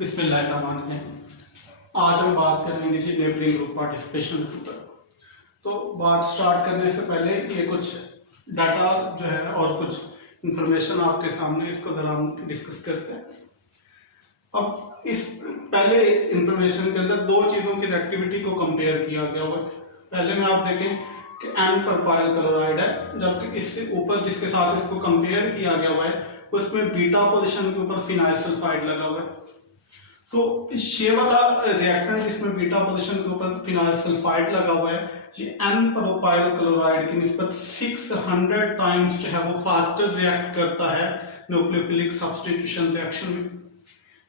बिस्मिल्लाहिर्रहमानिर्रहीम। आज हम बात करेंगे जी नेबरिंग ग्रुप पार्टिसिपेशन के ऊपर। तो बात स्टार्ट करने से पहले ये कुछ डाटा जो है और कुछ इंफॉर्मेशन आपके सामने, इसको जरा हम डिस्कस करते हैं। अब इस पहले इंफॉर्मेशन के अंदर दो चीज़ों की रिएक्टिविटी को कंपेयर किया गया हुआ है। पहले में आप देखें कि N प्रोपाइल क्लोराइड है, जबकि इससे ऊपर जिसके साथ इसको कंपेयर किया गया हुआ है उसमें बीटा पोजीशन के ऊपर फिनाइल सल्फाइड लगा हुआ है। तो ये वाला रिएक्टेंट जिसमें बीटा पोजीशन के ऊपर फिनाइल सल्फाइड लगा हुआ है, ये N प्रोपाइल क्लोराइड की निस्बत 600 टाइम्स जो है वो फास्टर रिएक्ट करता है न्यूक्लियोफिलिक सब्स्टिट्यूशन रिएक्शन में।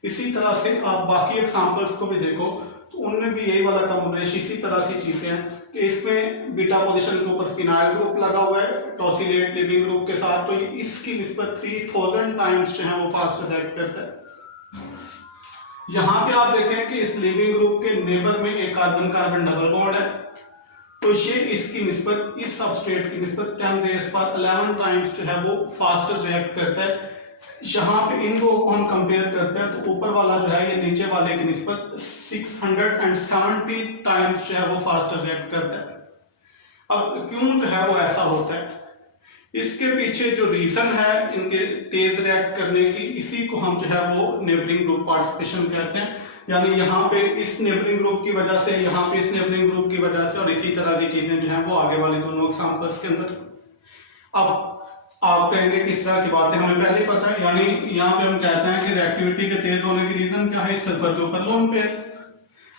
इसी तरह से आप बाकी एग्जांपल्स को भी देखो तो उनमें भी यही वाला कमोबेश इसी तरह की चीजें हैं कि इसमें बीटा पोजीशन के ऊपर फिनाइल ग्रुप लगा हुआ है टॉसिलेट लिविंग ग्रुप के साथ, तो ये इसकी निस्बत 3000 टाइम्स जो है वो फास्ट रिएक्ट करता है। यहाँ पे आप देखें कि इस लिविंग ग्रुप के नेबर में एक कार्बन कार्बन डबल बॉन्ड है, तो ये इसकी निस्बत इस सबस्ट्रेट की निस्बत 10⁻11 टाइम्स जो है वो फास्टर रिएक्ट करता है। यहाँ पे इन दो को हम कंपेयर करते हैं तो ऊपर वाला जो है ये नीचे वाले की निस्बत 670 टाइम्स जो है वो फास्टर रिएक्ट करता है। अब क्यों जो है वो ऐसा होता है, इसके पीछे जो रीजन है इनके तेज रिएक्ट करने की, इसी को हम जो है वो नेबरिंग ग्रुप पार्टिसिपेशन कहते हैं। यानी यहाँ पे इस नेबरिंग ग्रुप की वजह से, यहाँ पे इस नेबरिंग ग्रुप की वजह से, और इसी तरह की चीजें जो है वो आगे वाले दोनों एग्जांपल्स के अंदर। अब आप कहेंगे किस तरह की बातें हमें पहले ही पता है, यानी यहाँ पे हम कहते हैं कि रिएक्टिविटी के तेज होने की रीजन क्या है, सल्फर के ऊपर लोन पेयर।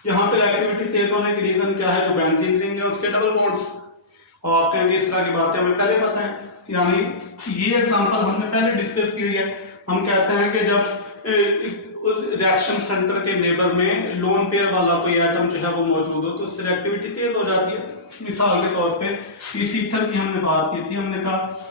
यहाँ पे रिएक्टिविटी तेज होने की रीजन क्या है, जो बेंजीन रिंग है उसके डबल बॉन्ड्स। और आप कहेंगे इस तरह की बातें हमें पहले पता है, यानी ये एग्जांपल हमने पहले डिस्कस की हुई है। हम कहते हैं कि जब उस रिएक्शन सेंटर के नेबर में लोन पेयर वाला कोई एटम जो है वो मौजूद हो तो उससे रिएक्टिविटी तेज हो जाती है। मिसाल के तौर पे इस ईथर की हमने बात की थी, हमने कहा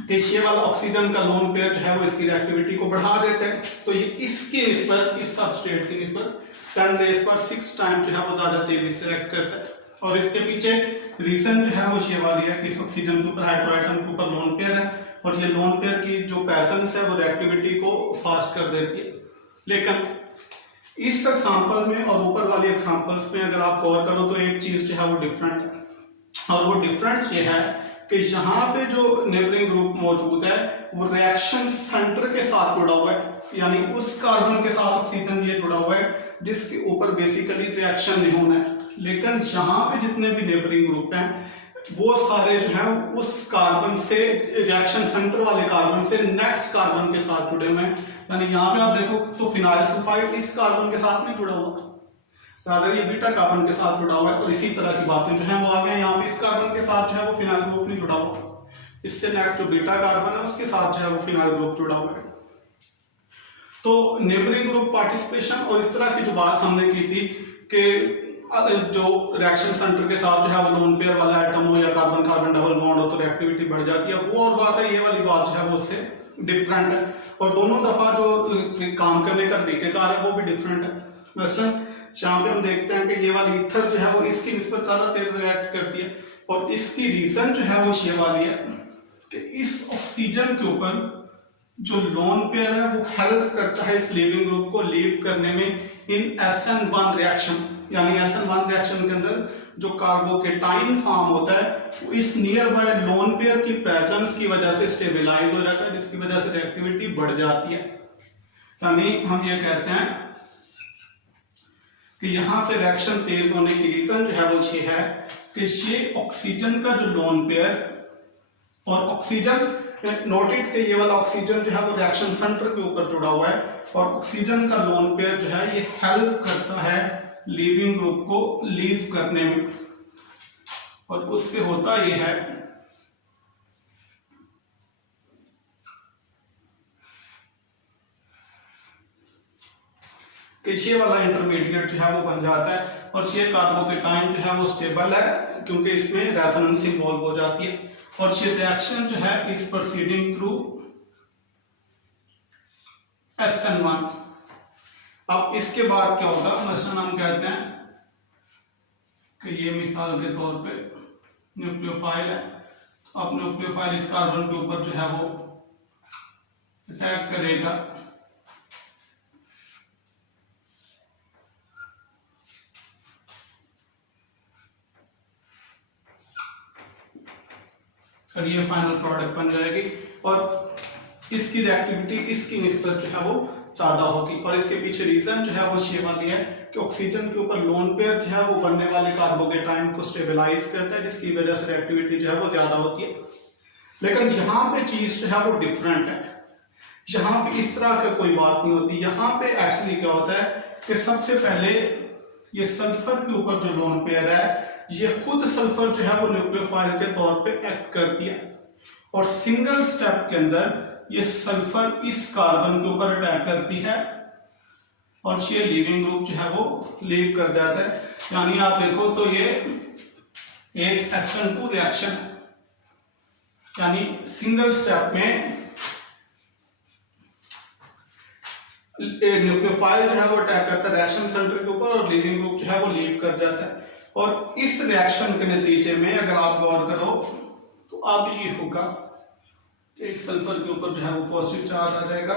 कि ये वाला ऑक्सीजन का लोन पेयर जो है वो इसकी रिएक्टिविटी को बढ़ा देते हैं, तो ये इसकी निस्बत, इस सबस्ट्रेट की निस्बत 10⁻6 टाइम जो है वो ज्यादा तेजी से रिएक्ट करता है। और इसके पीछे रीजन जो है वो ये वाली है कि इस ऑक्सीजन के ऊपर हाइड्रोएटम के ऊपर लोन पेयर है, और ये लोन पेयर की जो प्रेजेंस है वो रिएक्टिविटी को फास्ट कर देती है। लेकिन इस एग्जांपल में और ऊपर वाली एग्जांपल्स में अगर आप गौर करो तो एक चीज जो है वो डिफरेंट है, और वो डिफरेंस ये है कि यहाँ पे जो नेबरिंग ग्रुप मौजूद है वो रिएक्शन सेंटर के साथ जुड़ा हुआ है, यानी उस कार्बन के साथ ऑक्सीजन ये जुड़ा हुआ है जिसके ऊपर बेसिकली रिएक्शन नहीं होना है। लेकिन यहाँ पे जितने भी नेबरिंग ग्रुप हैं वो सारे जो हैं उस कार्बन से, रिएक्शन सेंटर वाले कार्बन से नेक्स्ट कार्बन के साथ जुड़े हुए हैं। यानी यहाँ पे आप देखो तो फिनाइल सल्फाइड इस कार्बन के साथ नहीं जुड़ा हुआ, अगर ये बीटा कार्बन के साथ जुड़ा हुआ है। और इसी तरह की बातें जो है वो आ गए, यहाँ पे इस कार्बन के साथ जो है वो फिनाइल ग्रुप नहीं जुड़ा हुआ, इससे नेक्स्ट जो बीटा कार्बन है उसके साथ जो है वो फिनाइल ग्रुप जुड़ा हुआ है। तो नेबरिंग ग्रुप पार्टिसिपेशन और इस तरह की जो बात हमने की थी कि जो रिएक्शन सेंटर के साथ जो है वो लोन पेयर वाला एटम हो या कार्बन कार्बन डबल बॉन्ड हो तो रिएक्टिविटी बढ़ जाती है, वो और बात है। ये वाली बात जो है वो उससे डिफरेंट है, और दोनों दफा जो काम करने का तरीकेकार है वो भी डिफरेंट है। वैसे यहाँ पे हम देखते हैं कि ये वाली ईथर जो है वो इसकी निस्बत ज्यादा तेज रिएक्ट करती है, और इसकी रीजन जो है वो ये वाली है कि इस ऑक्सीजन के ऊपर जो लोन पेयर है वो हेल्प करता है इस लिविंग ग्रुप को लीव करने में इन SN1 रिएक्शन। यानी SN1 रिएक्शन के अंदर जो कार्बोकेटाइन फॉर्म होता है वो इस नियर बाय लोन पेयर की प्रेजेंस की वजह से स्टेबलाइज हो जाता है, जिसकी वजह से रिएक्टिविटी बढ़ जाती है। यानी हम ये कहते हैं कि यहाँ पे रिएक्शन तेज होने की रीजन जो है वो ये है कि ये ऑक्सीजन का जो लोन पेयर और ऑक्सीजन, नोटेड कि ये वाला ऑक्सीजन जो है वो रिएक्शन सेंटर के ऊपर जुड़ा हुआ है, और ऑक्सीजन का लोन पेयर जो है ये हेल्प करता है लिविंग ग्रुप को लीव करने में। और उससे होता ये है कि ये वाला इंटरमीडिएट जो है वो बन जाता है, और ये कार्बोकेटाइन जो है वो स्टेबल है क्योंकि इसमें रेजोनेंस इन्वॉल्व हो जाती है, और ये रिएक्शन जो है इज प्रोसीडिंग थ्रू SN1। अब इसके बाद क्या होगा, मसलन हम कहते हैं कि ये मिसाल के तौर पे न्यूक्लियोफाइल है, अब न्यूक्लियोफाइल इस कार्बन के ऊपर जो है वो अटैक करेगा और ये फाइनल प्रोडक्ट बन जाएगी और इसकी रिएक्टिविटी इसकी निस्बत जो है वो ज्यादा होगी। और इसके पीछे रीजन जो है वो ये वाली है कि ऑक्सीजन के ऊपर लोन पेयर जो है वो बनने वाले कार्बोकेटाइन को स्टेबलाइज करता है, जिसकी वजह से रिएक्टिविटी जो है वो ज्यादा होती है। लेकिन यहाँ पे चीज जो है वो डिफरेंट है, यहाँ पे इस तरह का कोई बात नहीं होती। यहाँ पे एक्चुअली क्या होता है कि सबसे पहले ये सल्फर के ऊपर जो लोन पेयर है ये खुद सल्फर जो है वो न्यूक्लियोफाइल के तौर पे एक्ट करती है और सिंगल स्टेप के अंदर ये सल्फर इस कार्बन के ऊपर अटैक करती है और ये लीविंग ग्रुप जो है वो लीव कर जाता है। यानी आप देखो तो ये एक SN2 रिएक्शन है, यानी सिंगल स्टेप में न्यूक्लियोफाइल जो है वो अटैक करता है रिएक्शन सेंटर के ऊपर और लीविंग ग्रुप जो है वो लीव कर जाता है। और इस रिएक्शन के नतीजे में अगर आप गौर करो तो अब ये होगा कि सल्फर के ऊपर जो है वो पॉजिटिव चार्ज आ जाएगा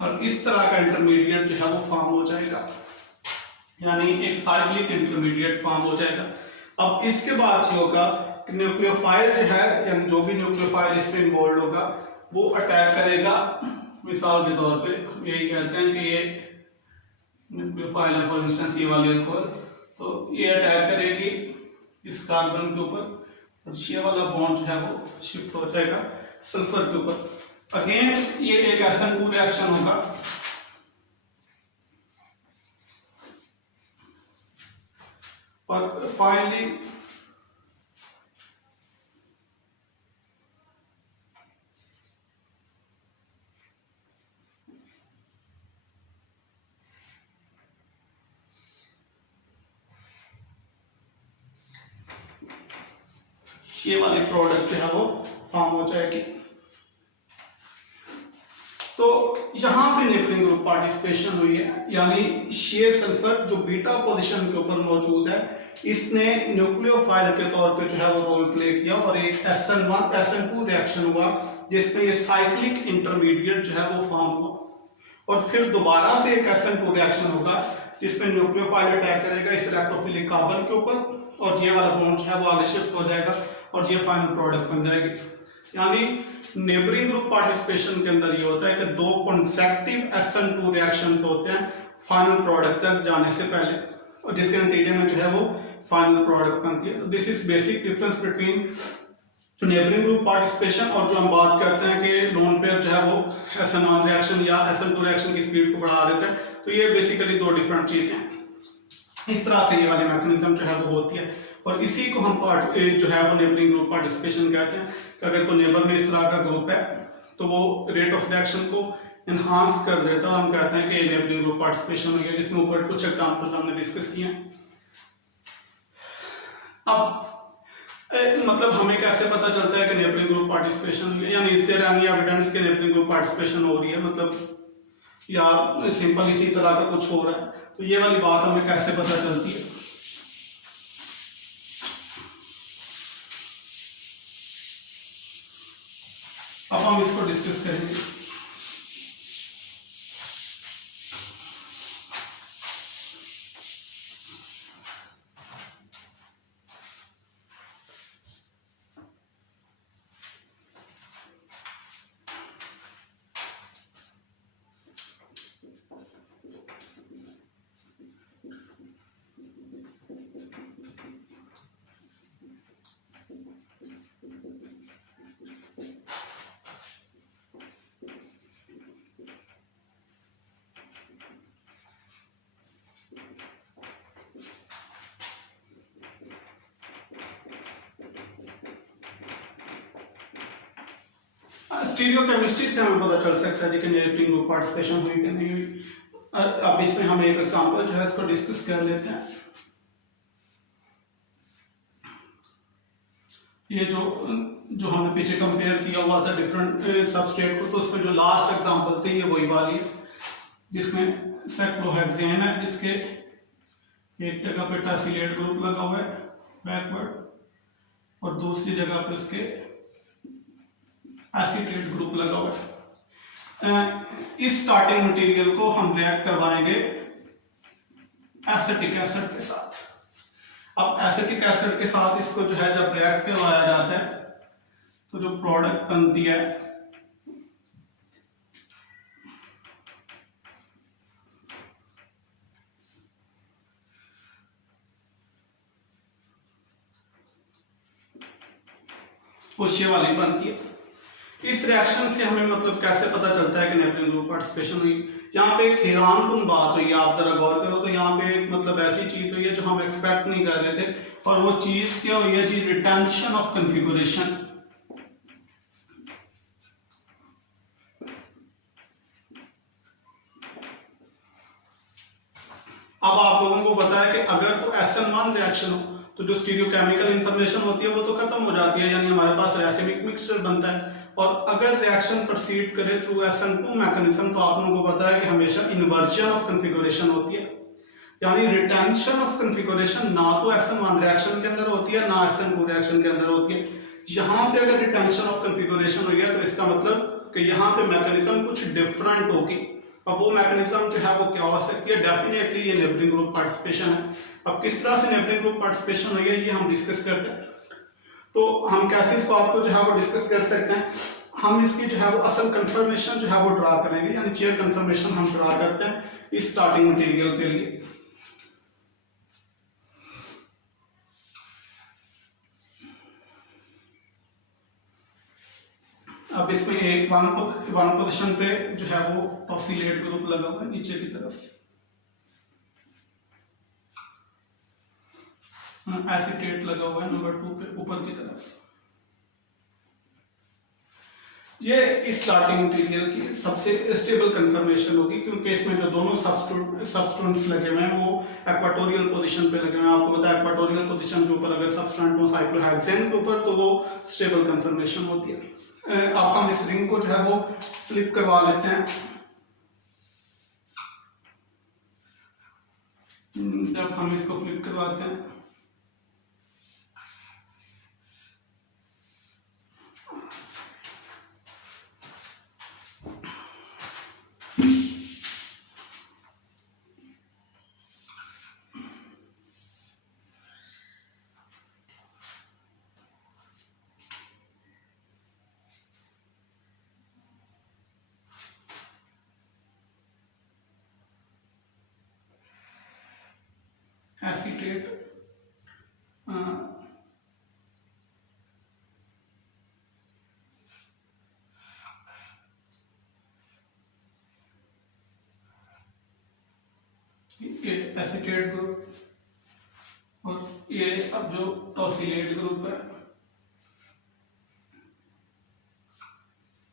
और इस तरह का इंटरमीडिएट जो है वो फॉर्म हो जाएगा, यानी एक साइक्लिक इंटरमीडिएट फॉर्म हो जाएगा। अब इसके बाद जो होगा कि न्यूक्लियोफाइल जो है यानी जो भी न्यूक्लियोफाइल इसमें इन्वॉल्व होगा वो अटैक करेगा। मिसाल के तौर पे यही कहते हैं कि ये न्यूक्लियोफाइल है फॉर इंस्टेंस ये वाली अल्कोहल, तो ये अटैक करेगी इस कार्बन के ऊपर और ये वाला बॉन्ड जो है वो शिफ्ट हो जाएगा सल्फर के ऊपर। अगेन ये एक SN2 रिएक्शन होगा और फाइनली ये वाली प्रोडक्ट जो है वो फॉर्म हो जाएगी। तो यहाँ पे नेबरिंग ग्रुप पार्टिसिपेशन हुई है, यानी ये सल्फर जो बीटा पोजीशन के ऊपर मौजूद है इसने न्यूक्लियोफाइल के तौर पे जो है वो रोल प्ले किया और एक SN1 SN2 रिएक्शन हुआ जिसमें ये साइक्लिक इंटरमीडिएट जो है वो फॉर्म हुआ और फिर दोबारा से एक SN2 रिएक्शन होगा जिसमें न्यूक्लियोफाइल अटैक करेगा इस इलेक्ट्रोफिलिक कार्बन के ऊपर और ये वाला बॉन्ड जो है वो आगे शिफ्ट हो जाएगा और ये फाइनल प्रोडक्ट बन जाएगी। यानी नेबरिंग ग्रुप पार्टिसिपेशन के अंदर ये होता है कि दो कॉन्सेक्टिव SN2 रिएक्शंस होते हैं फाइनल प्रोडक्ट तक जाने से पहले और जिसके नतीजे में जो है वो फाइनल प्रोडक्ट बनती है। तो this is basic difference between neighbouring group participation और जो हम बात करते हैं कि लोन पेयर जो है वो SN1 रिएक्शन या SN2 रिएक्शन की स्पीड को बढ़ा देता है। तो ये बेसिकली दो डिफरेंट चीजें हैं। इस तरह से ये वाली मैकेनिज्म जो है वो होती है और इसी को हम जो है वो नेबरिंग ग्रुप पार्टिसिपेशन कहते हैं। अगर कोई नेबर में इस तरह का ग्रुप है तो वो रेट ऑफ रिएक्शन को एनहांस कर देता है। हम कहते हैं कि नेबरिंग ग्रुप पार्टिसिपेशन हो गया, जिसमें ऊपर कुछ एग्जांपल्स हमने डिस्कस किए हैं। अब मतलब हमें कैसे पता चलता है कि नेबरिंग ग्रुप पार्टिसिपेशन हुई है, यानी इस देयर एनी एविडेंस के नेबरिंग ग्रुप पार्टिसिपेशन हो रही है, मतलब या सिंपल इसी तरह का कुछ हो रहा है। तो ये वाली बात हमें कैसे पता चलती है? अब हम इसको डिस्कस करेंगे। स्टीरियोकेमिस्ट्री से हमें पता चल सकता है कि नेबरिंग ग्रुप पार्टिसिपेशन हुई कि नहीं हुई। अब इसमें हम एक एग्जांपल जो है इसको डिस्कस कर लेते हैं। ये जो हमने पीछे कंपेयर किया हुआ था डिफरेंट सबस्ट्रेट को, तो उसमें जो लास्ट एग्जांपल थी ये वही वाली है जिसमें साइक्लोहेक्सेन है, जिसके एक जगह पे टर्सिलेट ग्रुप लगा हुआ है बैकवर्ड और दूसरी जगह पे उसके एसीटेट ग्रुप लगा हुआ है। इस स्टार्टिंग मटेरियल को हम रिएक्ट करवाएंगे एसिटिक एसिड के साथ। अब एसिटिक एसिड के साथ इसको जो है जब रिएक्ट करवाया जाता है तो जो प्रोडक्ट बनती है वो ये वाली बनती है। इस रिएक्शन से हमें मतलब कैसे पता चलता है कि नेपरिन ग्रुप पार्टिसिपेशन हुई। यहाँ पे एक हैरानकुन बात हुई है, आप जरा गौर करो तो यहाँ पे एक मतलब ऐसी चीज हुई है जो हम एक्सपेक्ट नहीं कर रहे थे, और वो चीज क्या हुई है जी, रिटेंशन ऑफ कॉन्फ़िगरेशन। अब आप लोगों को पता है कि अगर तो SN1 रिएक्शन हो तो जो स्टीरियोकेमिकल इंफॉर्मेशन होती है वो तो खत्म हो जाती है, यानी हमारे पास रैसिमिक मिक्सचर बनता है। और अगर रिएक्शन प्रोसीड करे थ्रू SN2 मैकेनिज्म तो आप लोगों को पता है कि हमेशा इन्वर्जन ऑफ कॉन्फ़िगरेशन होती है, यानी रिटेंशन ऑफ कॉन्फ़िगरेशन ना तो SN1 रिएक्शन के अंदर होती है ना SN2 रिएक्शन के अंदर होती है। यहाँ पे अगर रिटेंशन ऑफ कॉन्फ़िगरेशन हो गया तो इसका मतलब कि यहाँ पे मैकेनिज्म कुछ डिफरेंट होगी। अब वो मैकेनिज्म जो है वो क्या हो सकती है, डेफिनेटली ये नेबरिंग ग्रुप पार्टिसिपेशन है। अब किस तरह से नेबरिंग ग्रुप पार्टिसिपेशन हुई है ये हम डिस्कस करते हैं। तो हम कैसे इस बात को जो है वो डिस्कस कर सकते हैं, हम इसकी जो है वो असल कंफर्मेशन जो है वो ड्रा करेंगे, यानी चेयर कंफर्मेशन हम ड्रा करते हैं इस स्टार्टिंग मटेरियल के लिए। अब इसमें एक वन पोजीशन पे जो है वो टॉसिलेट ग्रुप लगा हुआ है नीचे की तरफ, एसीटेट लगा हुआ है नंबर 2 पे ऊपर की तरफ। ये इस स्टार्टिंग मटेरियल की सबसे स्टेबल कंफर्मेशन होगी, क्योंकि इसमें जो दोनों सबस्टेंट्स लगे हुए हैं वो एक्वाटोरियल पोजीशन पे लगे हुए हैं। आपको पता है एक्वाटोरियल पोजीशन के ऊपर अगर सबस्टेंट हो साइक्लोहेक्सेन के ऊपर तो वो स्टेबल कंफर्मेशन होती है। अब हम इस रिंग को जो है वो फ्लिप करवा लेते हैं। जब हम इसको फ्लिप करवाते हैं एसीटेट एसीटेट ग्रुप और ये अब जो टॉसिलेट ग्रुप है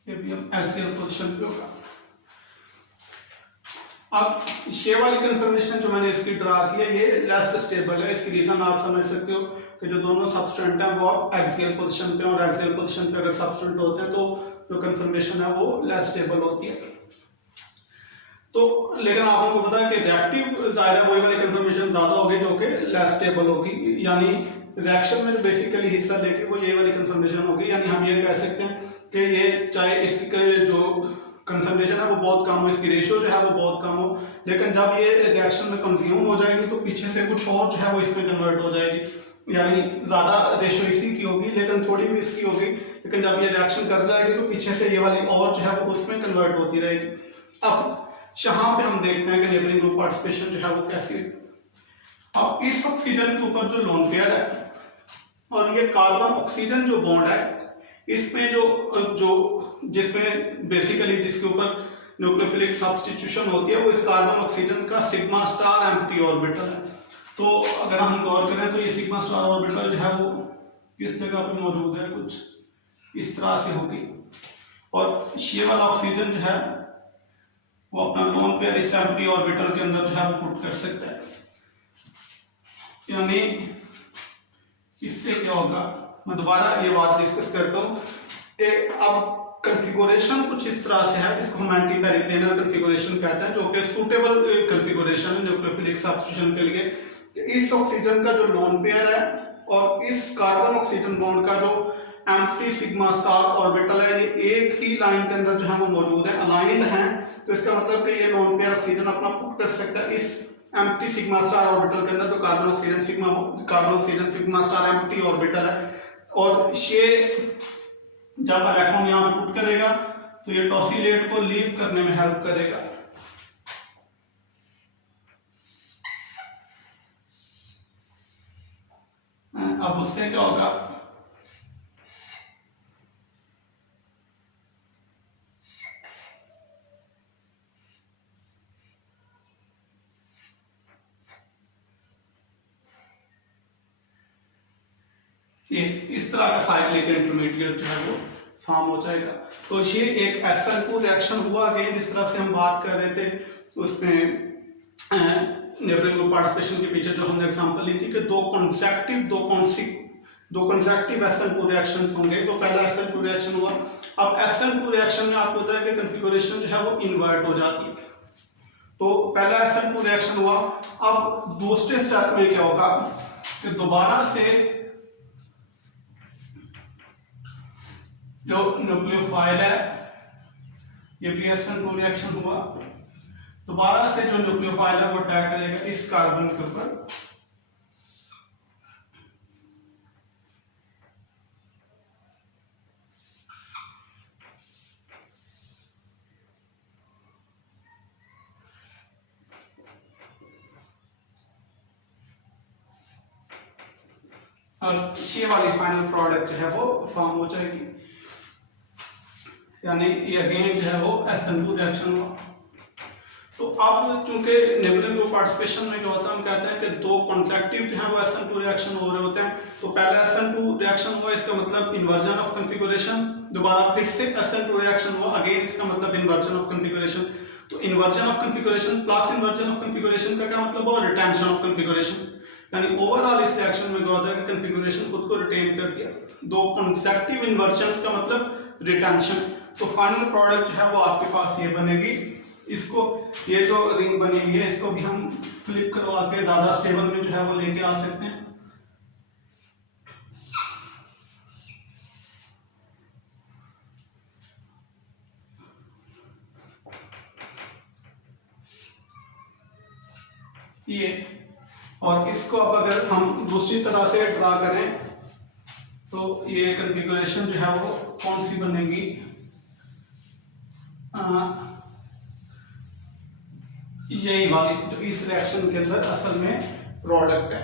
ये भी हम एक्सियल पोजीशन पे होगा। अब ये वाली कंफर्मेशन जो मैंने इसकी ड्रा की है ये लेस स्टेबल है। इसकी रीजन आप समझ सकते हो कि जो दोनों सबस्टेंट हैं वो एक्सियल पोजीशन पे, और एक्सियल पोजीशन पे अगर सबस्टेंट होते हैं तो जो कंफर्मेशन है वो लेस स्टेबल होती है। तो लेकिन आप लोगों को पता है कि रिएक्टिव जाहिर है वही वाली कंफर्मेशन ज्यादा होगी जो कि लेस स्टेबल होगी, यानी रिएक्शन में जो बेसिकली हिस्सा लेके वो ये वाली कंफर्मेशन होगी। यानी हम ये कह सकते हैं कि ये चाहे इसकी जो कंसंट्रेशन है वो बहुत कम हो, इसकी रेशियो जो है वो बहुत कम हो, लेकिन जब ये रिएक्शन में कंज्यूम हो जाएगी तो पीछे से कुछ और जो है वो इसमें कन्वर्ट हो जाएगी। यानी ज्यादा रेशियो इसी की होगी लेकिन थोड़ी भी इसकी होगी, लेकिन जब ये रिएक्शन कर जाएगी तो पीछे से ये वाली और जो है वो उसमें कन्वर्ट होती रहेगी। अब यहाँ पे हम देखते हैं कि नेबरिंग ग्रुप पार्टिसिपेशन जो है वो कैसी है। अब इस ऑक्सीजन के ऊपर जो लोन पेयर है और ये कार्बन ऑक्सीजन जो बॉन्ड है इसमें जो जिसमें बेसिकली जिसके ऊपर न्यूक्लियोफिलिक सब्स्टिट्यूशन होती है वो इस कार्बन ऑक्सीजन का सिग्मा स्टार एम्प्टी ऑर्बिटल है। तो अगर हम गौर करें तो ये सिग्मा स्टार ऑर्बिटल जो है वो किस जगह पे मौजूद है, कुछ इस तरह से होगी, और ये वाला ऑक्सीजन जो है वो अपना लोन पेयर इस एम्प्टी ऑर्बिटल के अंदर जो है वो पुट कर सकता है। यानी इससे क्या होगा, मैं दोबारा ये बात डिस्कस करता हूँ कि अब कॉन्फ़िगरेशन कुछ इस तरह से है, इसको हम एंटी पेरिप्लेनर कॉन्फ़िगरेशन कहते हैं, जो कि सूटेबल कॉन्फ़िगरेशन है न्यूक्लियोफिलिक सब्स्टिट्यूशन के लिए। इस ऑक्सीजन का जो लोन पेयर है और इस कार्बन ऑक्सीजन बॉन्ड का जो एम्प्टी सिग्मा स्टार ऑर्बिटल है, ये एक ही लाइन के अंदर जो है वो मौजूद है, अलाइंड है, तो इसका मतलब कि ये लोन पेयर ऑक्सीजन अपना पुट कर सकता है इस एम्प्टी सिग्मा स्टार ऑर्बिटल के अंदर, तो carbon oxygen sigma star empty orbital है, और ये जब इलेक्ट्रॉन यहाँ पे पुट करेगा तो ये टॉसिलेट को लीव करने में हेल्प करेगा। अब उससे क्या होगा, ये इस तरह का साइक्लिक इंटरमीडिएट जो है वो फॉर्म हो जाएगा। तो ये एक SN2 रिएक्शन हुआ। अगेन जिस तरह से हम बात कर रहे थे उसमें नेबरिंग ग्रुप पार्टिसिपेशन के पीछे जो हमने एग्जांपल ली थी कि दो कंसेक्टिव SN2 रिएक्शंस होंगे। तो पहला SN2 रिएक्शन हुआ। अब SN2 रिएक्शन में आपको पता है कि कॉन्फ़िगरेशन जो है वो इन्वर्ट हो जाती है। तो पहला SN2 रिएक्शन हुआ। अब दूसरे स्टेप में क्या होगा कि दोबारा से जो न्यूक्लियोफाइल है, ये भी SN2 रिएक्शन हुआ, दोबारा से जो न्यूक्लियोफाइल है वो अटैक करेगा इस कार्बन के ऊपर, और ये वाली फाइनल प्रोडक्ट जो है वो फॉर्म हो जाएगी, यानी ये अगेन जो है वो SN2 रिएक्शन हुआ। तो अब चूंकि नेबरिंग ग्रुप पार्टिसिपेशन में क्या होता है, हम कहते हैं कि दो कॉन्सेक्टिव जो है वो SN2 रिएक्शन हो रहे होते हैं। तो पहला SN2 रिएक्शन हुआ, इसका मतलब इन्वर्जन ऑफ कॉन्फ़िगरेशन, दोबारा फिर से SN2 रिएक्शन हुआ, अगेन इसका मतलब इन्वर्जन ऑफ कॉन्फ़िगरेशन। तो inversion of configuration plus inversion of configuration का क्या मतलब हुआ, रिटेंशन ऑफ कॉन्फ़िगरेशन, यानी ओवरऑल इस रिएक्शन में क्या होता है कि कॉन्फ़िगरेशन खुद को रिटेन कर दिया। दो कॉन्सेक्टिव इन्वर्जन का मतलब रिटेंशन। तो फाइनल प्रोडक्ट जो है वो आपके पास ये बनेगी। इसको ये जो रिंग बनी हुई है इसको भी हम फ्लिप करवा के ज्यादा स्टेबल में जो है वो लेके आ सकते हैं। ये और इसको अब अगर हम दूसरी तरह से ड्रा करें तो ये कॉन्फ़िगरेशन जो है वो कौन सी बनेगी, यही वाली जो इस रिएक्शन के अंदर असल में प्रोडक्ट है।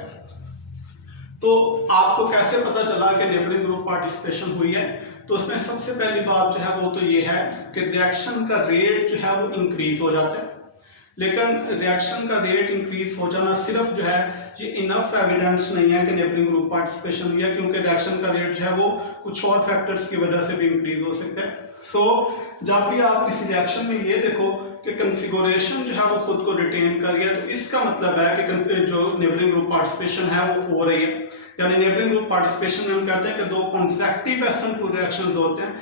तो आपको कैसे पता चला कि नेबरिंग ग्रुप पार्टिसिपेशन हुई है, तो उसमें सबसे पहली बात जो है वो तो ये है कि रिएक्शन का रेट जो है वो इंक्रीज हो जाता है। लेकिन रिएक्शन का रेट इंक्रीज हो जाना सिर्फ जो है ये इनफ एविडेंस नहीं है कि नेबरिंग ग्रुप पार्टिसिपेशन हुई है, क्योंकि रिएक्शन का रेट जो है वो कुछ और फैक्टर्स की वजह से भी इंक्रीज हो सकता है। सो जब भी आप किसी रिएक्शन में ये देखो कि कॉन्फ़िगरेशन जो है वो खुद को रिटेन कर गया, तो इसका मतलब है कि जो नेबरिंग ग्रुप पार्टिसिपेशन है वो हो रही है। यानी नेबरिंग ग्रुप पार्टिसिपेशन में हम कहते हैं कि दो कॉन्सेक्टिव SN2 रिएक्शंस होते हैं,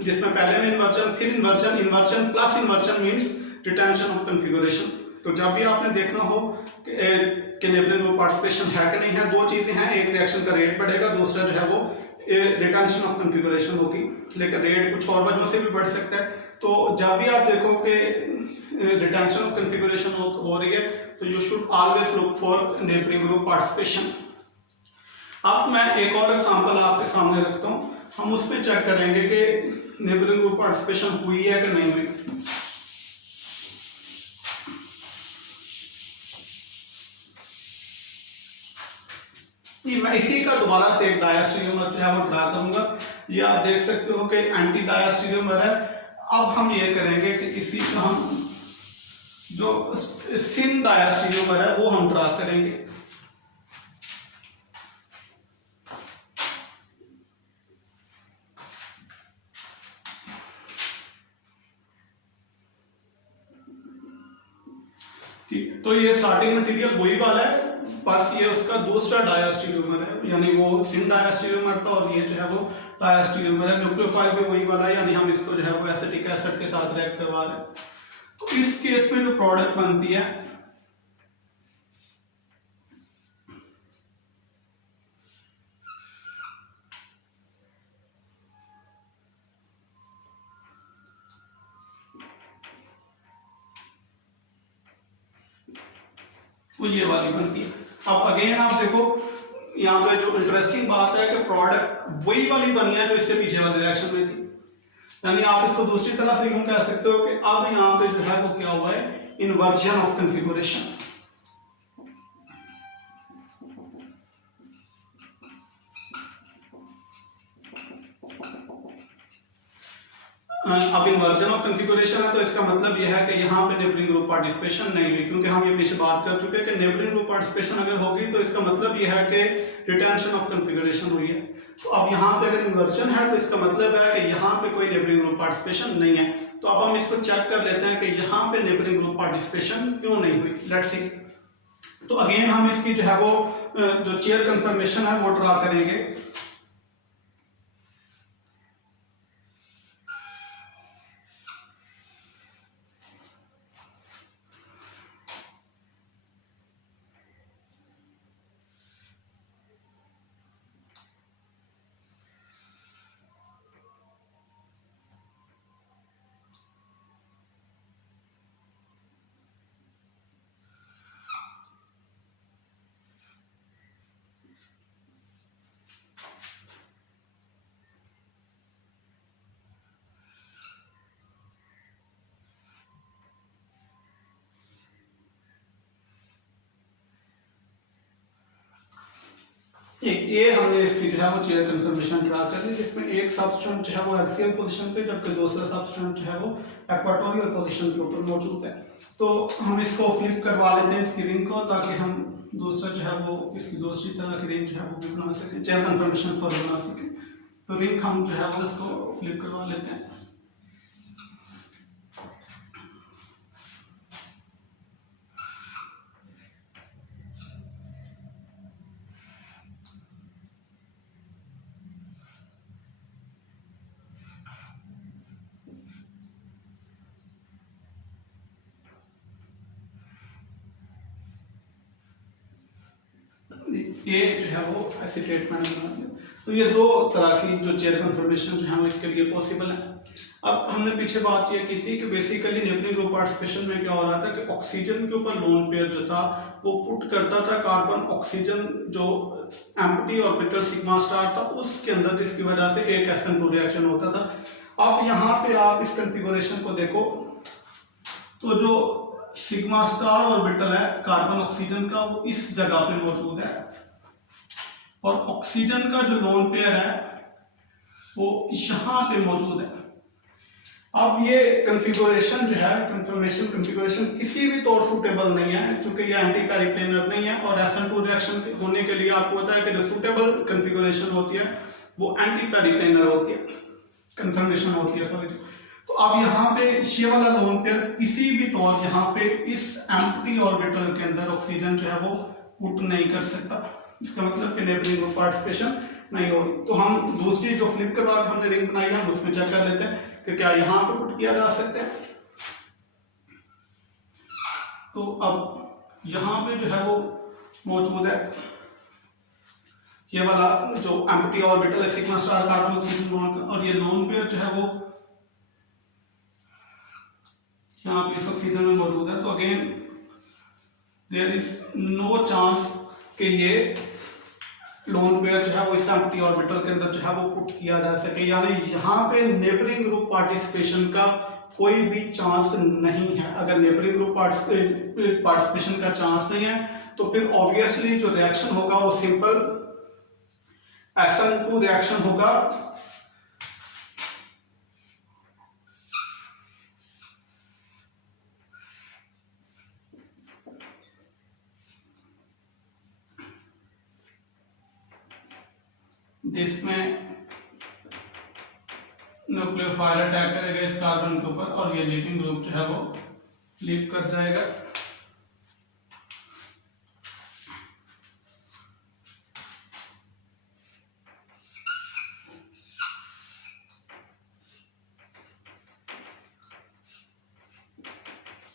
जिसमें पहले में इन्वर्जन फिर inversion plus inversion means retention of configuration. तो जब भी आपने देखना हो कि नेबरिंग ग्रुप पार्टिसिपेशन है कि नहीं है, दो चीजें हैं, एक रिएक्शन का रेट बढ़ेगा, दूसरा जो है वो रिटेंशन ऑफ कॉन्फ़िगरेशन होगी। लेकिन रेट कुछ और वजहों से भी बढ़ सकता है। तो जब भी आप देखो कि रिटेंशन ऑफ कॉन्फ़िगरेशन हो रही है तो you should always look for neighbouring group participation. अब मैं एक और एग्जांपल आपके सामने रखता हूं, हम उसमें चेक करेंगे कि नेबरिंग ग्रुप पार्टिसिपेशन हुई है कि नहीं हुई। मैं इसी का दोबारा से एक डायस्टेरियोमर जो है वो ड्रा करूंगा। ये आप देख सकते हो कि एंटी डायस्टेरियोमर है। अब हम ये करेंगे कि इसी का हम जो सिन डायस्टेरियोमर है वो हम ड्रा करेंगे। ठीक, तो ये स्टार्टिंग मटेरियल वही वाला है, बस ये उसका दूसरा डायस्टेरियोमर है, यानी वो सिन डायस्टेरियोमर था और ये जो है वो डायस्टेरियोमर है। न्यूक्लियोफाइल भी वही वाला है, यानी हम इसको जो है वो एसिटिक एसिड के साथ रिएक्ट करवा रहे हैं। तो इस केस में जो प्रोडक्ट बनती है वो ये वाली बनती है। अब अगेन आप देखो यहाँ पे जो इंटरेस्टिंग बात है कि प्रोडक्ट वही वाली बनी है जो इससे पीछे वाले रिएक्शन में थी, यानी आप इसको दूसरी तरह से यूं कह सकते हो कि अब यहाँ पे जो है वो क्या हुआ है, इन्वर्जन ऑफ कॉन्फ़िगरेशन। अब इन्वर्जन ऑफ कॉन्फ़िगरेशन है तो इसका मतलब यह है कि यहाँ पे नेबरिंग ग्रुप पार्टिसिपेशन नहीं हुई, क्योंकि हम ये पीछे बात कर चुके हैं कि नेबरिंग ग्रुप पार्टिसिपेशन अगर होगी तो इसका मतलब यह है कि रिटेंशन ऑफ कॉन्फ़िगरेशन हुई है। तो अब यहाँ पे अगर इन्वर्जन है तो इसका मतलब है कि यहाँ पे कोई नेबरिंग ग्रुप पार्टिसिपेशन नहीं है। तो अब हम इसको चेक कर लेते हैं कि यहाँ पे नेबरिंग ग्रुप पार्टिसिपेशन क्यों नहीं हुई। Let's see. तो अगेन हम इसकी जो है वो जो चेयर कन्फर्मेशन है वो ड्रा करेंगे। ये हमने इसकी जो है वो चेयर कन्फर्मेशन ड्रा कर ली, जिसमें एक सबस्टेंट जो है वो एक्सियल पोजीशन पे जबकि दूसरा सबस्टेंट जो है वो इक्वेटोरियल पोजीशन के ऊपर मौजूद है। तो हम इसको फ्लिप करवा लेते हैं इसकी रिंग को, ताकि हम दूसरा जो है वो इसकी दूसरी तरह की रिंग जो है वो भी बना सकें, चेयर कन्फर्मेशन फॉर बना सकें। तो रिंग हम जो है वो इसको फ्लिप करवा लेते हैं। ये जो है वो एसिटेट मैंने बना दिया। तो ये दो तरह की जो चेयर कन्फर्मेशन जो है इसके लिए पॉसिबल है। अब हमने पीछे बात ये की थी कि बेसिकली नेबरिंग ग्रुप पार्टिसिपेशन में क्या हो रहा था कि ऑक्सीजन के ऊपर लोन पेयर जो था वो पुट करता था कार्बन ऑक्सीजन जो एम्प्टी ऑर्बिटल सिग्मा स्टार था उसके अंदर, जिसकी वजह से एक SN2 रिएक्शन होता था। अब यहाँ पे आप इस कन्फिगरेशन को देखो तो जो सिग्मा स्टार ऑर्बिटल है कार्बन ऑक्सीजन का वो इस जगह पे मौजूद है और ऑक्सीजन का जो लोन पेयर है वो यहाँ पे मौजूद है। अब ये कन्फिगरेशन जो है कन्फर्मेशन कन्फिगरेशन किसी भी तौर सूटेबल नहीं है, क्योंकि ये एंटी पेरिप्लेनर नहीं है और SN2 रिएक्शन होने के लिए आपको पता है कि जो सूटेबल कन्फिगरेशन होती है वो एंटी पेरिप्लेनर होती है, कन्फर्मेशन होती है सॉरी। तो अब यहाँ पे ये वाला लोन पेयर किसी भी तौर यहाँ पे इस एम्प्टी ऑर्बिटल के अंदर ऑक्सीजन जो है वो पुट नहीं कर सकता। इसका मतलब कि नेबरिंग ग्रुप पार्टिसिपेशन नहीं होगी। तो हम दूसरी जो फ्लिप के बाद हमने रिंग बनाई है हम उसमें चेक कर लेते हैं कि क्या यहाँ पे पुट किया जा सकता है। तो अब यहाँ पे जो है वो मौजूद है ये वाला जो एम्प्टी ऑर्बिटल है sigma star carbon oxygen loan का, और ये लोन पेयर जो है वो यहाँ पे इस ऑक्सीजन में मौजूद है। तो again there is no chance कि ये लोन पेयर जो है वो इस एम्प्टी ऑर्बिटल के अंदर जो है वो पुट किया जा सके, यानी यहाँ पे नेबरिंग ग्रुप पार्टिसिपेशन का कोई भी चांस नहीं है। अगर नेबरिंग ग्रुप पार्टिसिपेशन का चांस नहीं है तो फिर ऑब्वियसली जो रिएक्शन होगा वो सिंपल SN2 रिएक्शन होगा। जिसमें न्यूक्लियोफाइल अटैक करेगा इस कार्बन के ऊपर और ये लीविंग ग्रुप जो है वो लीव कर जाएगा।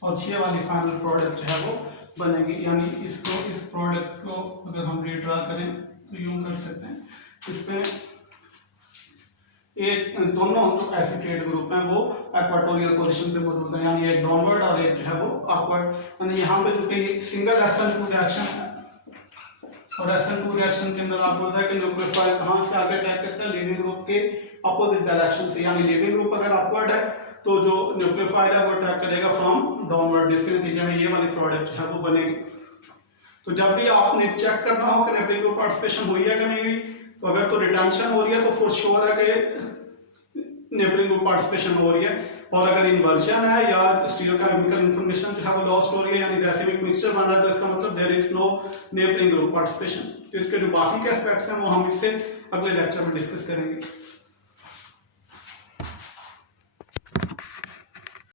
और ये वाली फाइनल प्रोडक्ट जो है वो बनेगी, यानी इसको इस प्रोडक्ट को अगर हम रीड्रा करें तो यूं कर सकते हैं। इसमें ये दोनों जो एसिटेट ग्रुप हैं वो इक्वाटोरियल पोजीशन पे मौजूद है, यानी एक डाउनवर्ड और एक जो है वो अपवर्ड। यानी यहाँ पे जो कि सिंगल SN2 रिएक्शन है और SN2 रिएक्शन के अंदर आपको होता है कि न्यूक्लियोफाइल कहाँ से आगे अटैक करता है, लीविंग ग्रुप के अपोजिट डायरेक्शन से, यानी लीविंग ग्रुप अगर अपवर्ड है तो जो न्यूक्लियोफाइल है वो अटैक करेगा फ्रॉम डाउनवर्ड, जिसके नतीजे में ये वाली प्रोडक्ट जो है वो बनेगी। तो जब भी आपने चेक करना हो कि नेबलिंग ग्रुप पार्टिसिपेशन हुई है कि नहीं हुई, तो अगर तो रिटेंशन हो रही है तो फॉर श्योर है कि नेबलिंग ग्रुप पार्टिसिपेशन हो रही है, और अगर इन्वर्जन है या स्टीरियोकेमिकल इंफॉर्मेशन जो है वो लॉस्ट हो रही है, यानी रैसिमिक मिक्सचर बन रहा है, तो इसका मतलब there is no neighbouring group participation. तो इसके जो बाकी के एस्पेक्ट्स हैं वो हम इससे अगले लेक्चर में डिस्कस करेंगे।